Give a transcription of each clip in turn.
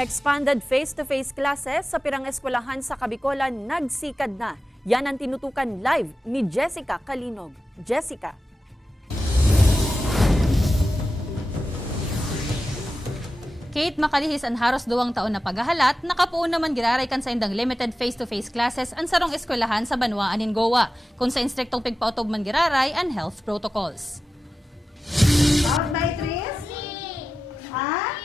Expanded face-to-face classes sa pirang eskwelahan sa Kabikolan nagsikad na. Yan ang tinutukan live ni Jessica Kalinog. Jessica. Kate, makalihis ang haros 2 taon na paghahalat, nakapuon naman giraray kan sa indang limited face-to-face classes ang sarong eskwelahan sa Banwaan in Goa, kung sa instriktong pigpautob man giraray ang health protocols. Count by threes? Ha?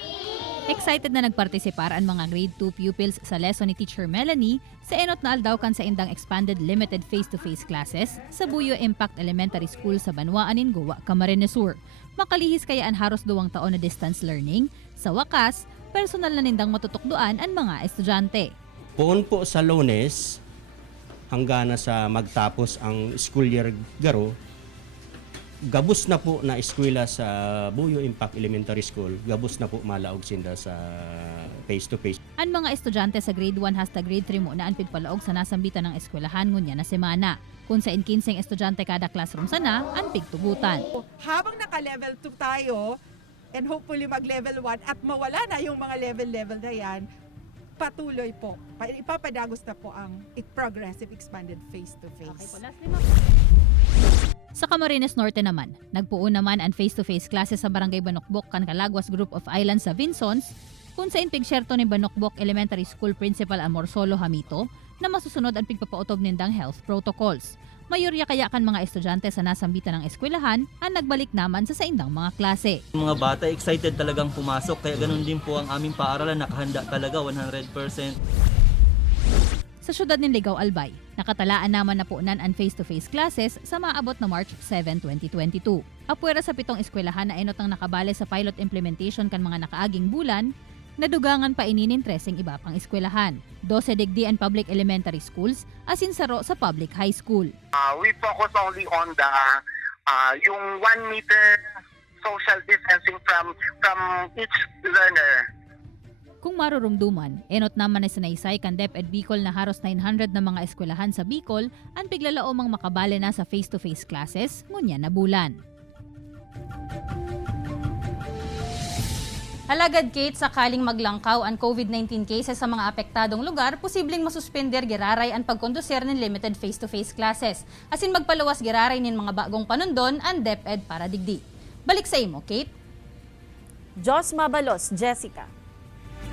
Excited na nagpartisipar ang mga grade 2 pupils sa lesson ni Teacher Melanie sa enot na aldaw kan sa indang expanded limited face-to-face classes sa Buyo Impact Elementary School sa Banwaan in Goa, Camarines Sur. Makalihis kaya ang haros 2 taon na distance learning. Sa wakas, personal na nindang matutukduan ang mga estudyante. Poon po sa Lunes, hanggang sa magtapos ang school year garo, gabos na po na eskwela sa Buyo Impact Elementary School, gabos na po malaog sinda sa face-to-face. Ang mga estudyante sa grade 1 hasta grade 3 mo na anpid palaog sa nasambitan ng eskwelahan ngunya na semana. Kung sa 15 estudyante kada classroom sana, anpig tugutan. Habang naka-level 2 tayo, and hopefully mag-level 1 at mawala na yung mga level na yan, patuloy po. Ipapadagos na po ang progressive expanded face-to-face. Sa Camarines Norte naman, nagpuon naman ang face-to-face classes sa Barangay Banokbok kan Calagwas Group of Islands sa Vinsons, kung sa inpigsyerto ni Banokbok Elementary School Principal Amorsolo Hamito na masusunod ang pigpapautob nindang health protocols. Mayorya kaya kan mga estudyante sa nasambitan ng eskwelahan ang nagbalik naman sa saindang mga klase. Mga bata excited talagang pumasok, kaya ganun din po ang aming paaralan, nakahanda talaga 100%. Sa syudad ng Ligao, Albay, nakatalaan naman na puunan ang face-to-face classes sa maabot na March 7, 2022. Apwera sa 7 eskwelahan na enot ang nakabale sa pilot implementation kan mga nakaaging bulan, nadugangan pa ininin 13 iba pang eskwelahan. 12 digdi ang public elementary schools, asin saro sa public high school. We focus only on the yung 1 meter social distancing from each learner. Kung marurumduman, enot naman na sinaysay kan DepEd Bicol na haros 900 na mga eskwelahan sa Bicol ang piglalaomang makabale na sa face-to-face classes ngunya na bulan. Alagad Kate, sakaling maglangkaw ang COVID-19 cases sa mga apektadong lugar, posibleng masuspender giraray ang pagkondusir ng limited face-to-face classes. Asin magpaluwas giraray nin mga bagong panundon ang DepEd para digdi. Balik sa imo, Kate. Jos Mabalos, Jessica.